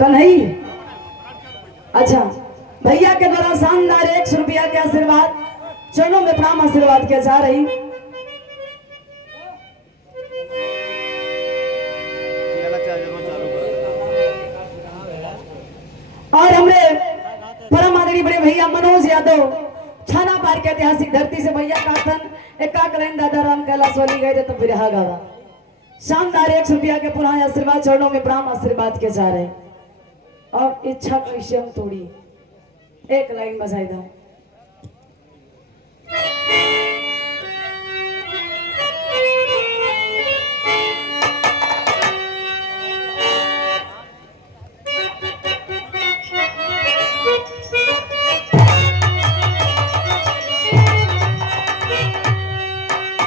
कन्हई। अच्छा, भैया के द्वारा शानदार 100 रुपया के आशीर्वाद, चरणों में प्रणाम आशीर्वाद किया जा रही। और हमरे परम आदरणीय बड़े भैया मनोज यादव छाना पार के ऐतिहासिक धरती से भैया काथन एक लाइन दादा राम कैलाश वाली गए थे तब बिरहा गावा। शानदार 100 रुपया के पुनः आशीर्वाद, चरणों में प्रणाम आशीर्वाद के जा रहे। और इच्छा कैसे हम तोड़ी, एक लाइन बजाई दो।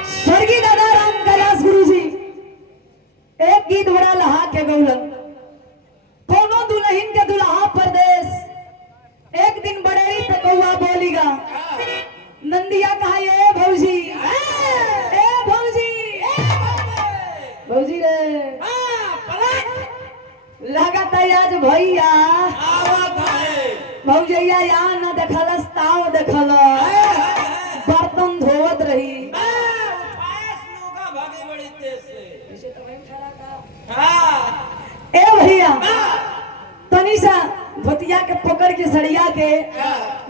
स्वर्गीय दादा राम कैलाश गुरु जी एक गीत बड़ा लहा के गौलन। कोनो दुल्हन के दुल्हा परदेश, एक दिन बड़ेरी पे कौआ बोलीगा। नंदिया कहा ये भौजी, ए भौजी, भौजी रे लागत आज भैया भौजैया यहाँ न देखलस ताव देखल बर्तन धोवत रही। ए भैया तनिषा भतिया के पकड़ के सड़िया के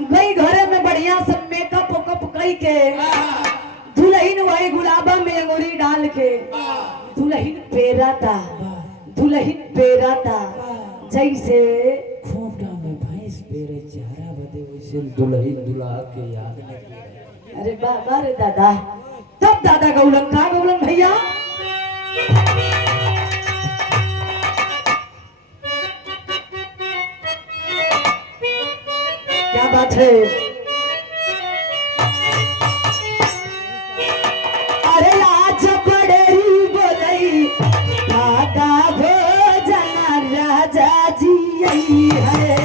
गई घरे में बढ़िया सब मेकअप वकअप कई के दुल्हन वही गुलाबा में अंगूरी डाल के दुल्हन पेरा था जैसे खोपड़ा में भैंस पेरे चेहरा बदे वैसे दुल्हन दुल्हा के याद नहीं। अरे बाबा रे दादा, तब दादा गौलन का गौलन भैया। क्या बात है। अरे आज बड़ेरी बोलई दादा भोजन राजा जी यही है।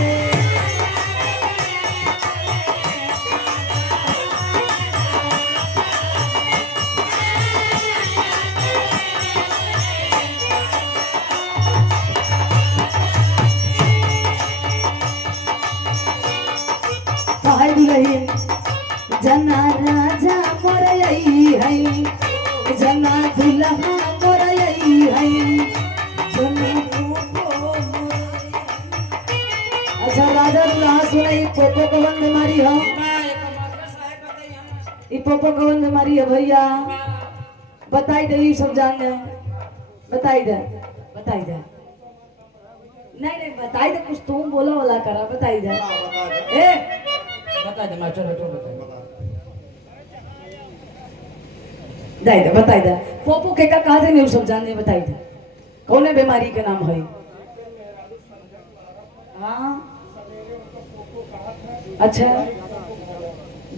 जना राजा मोर यही है, जना दुल्हा मोर यही है। अच्छा राजा दुल्हा सुनाई पोपो कवन बीमारी हो, ये पोपो कवन बीमारी है भैया बताई दे। सब जान दे, बताई दे नहीं बताई दे, कुछ तुम बोला वाला करा बताई दे। बता दे मास्टर बताई दे पोपो के का कहा थे नहीं सब जान दे। बताई दे कौन बीमारी के नाम है। हाँ अच्छा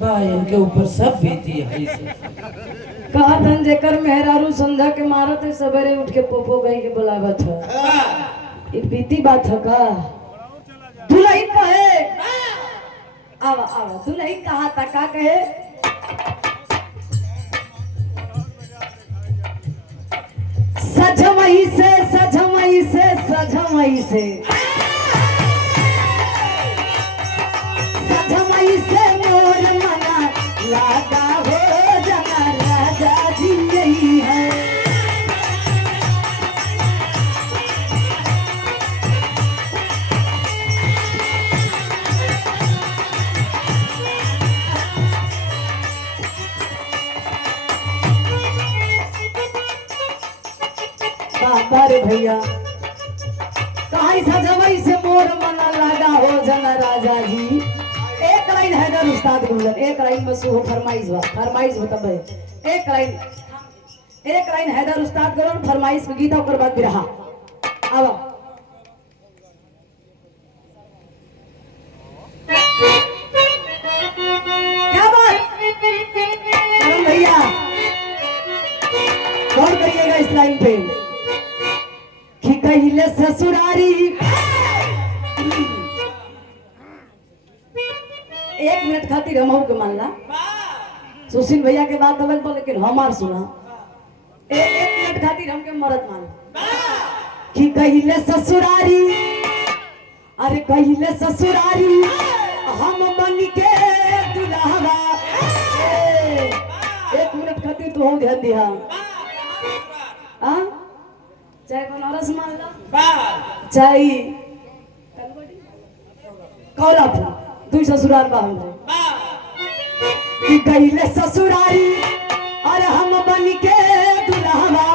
भाई इनके ऊपर सब बीती है। कहा धन जेकर मेहरारू संध्या के मारत है सवेरे उठ के पोपो गई के बुलावत है। एक बीती बात है का दुल्हन कहे आवा दुल्हन कहा था का कहे सजमई से मोर मना लागा हो जना राजा जी यही है। बाबा भैया कहा सजमई से मोर मना लागा हो जना राजा जी। एक लाइन हैदर उस्ताद गुलर, एक लाइन में सुहो फरमाइश बताबे। एक लाइन हैदर उस्ताद गुलर फरमाइश में गीता ओकर बाद बिरहा आवा। क्या बात भैया गौर करिएगा इस लाइन पे कि कहिले ससुरारी। एक मिनट खातिर हम के मानला सुशील भैया के बात अलग बोल, लेकिन हमार सुना एक मिनट खातिर हमके मरद मान कि कहिले ससुरारी अरे कहिले ससुरारी हम बन के दुल्हा। एक मिनट खातिर तू हो ध्यान दिया। चाहे बनारस मालदा चाहे कौलापुर तू ससुराल बाहर कि कहिले ससुरारी अरे हम बन के दुल्हा।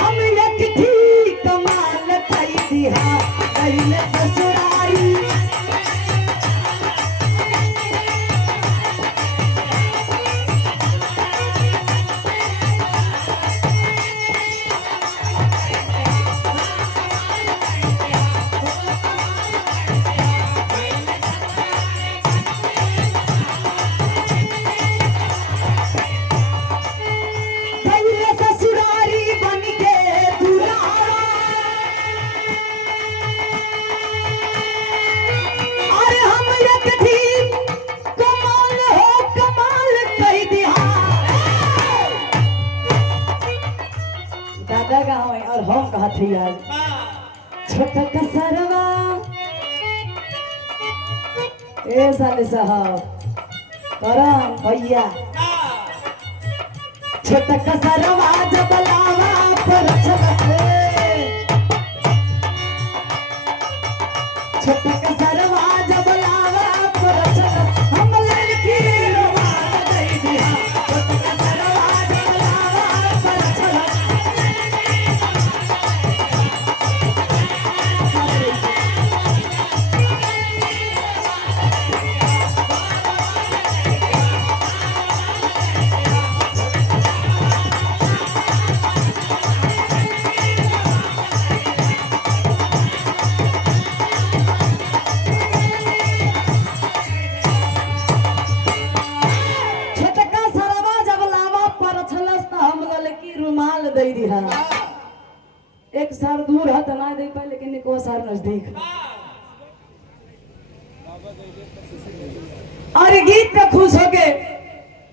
हम एक थी कमाल कई दिहा कहिले ससुरारी। दादा का हमें और हम कहा थे यार छोटा कसरवा ए साले साहब करम भैया छोटा कसरवा जब लावा पर छलसे छोटा कसरवा जब लावा पर छलसे हम लड़की रोवा दे दिया छोटा कसरवा जब लावा पर छलसे। रुमाल दे दिया एक सार दूर है तो ना दे पाए लेकिन एक सार नजदीक। और गीत पे खुश हो गए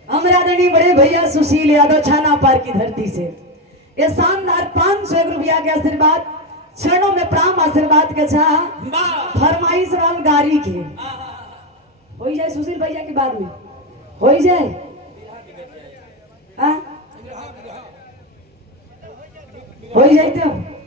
हमारे आदरणीय बड़े भैया सुशील यादव छाना पार की धरती से ये शानदार 501 रुपया के आशीर्वाद क्षणों में प्राम आशीर्वाद के चाह फरमाइश राम गाड़ी के हो जाए सुशील भैया के बाद में हो जाए।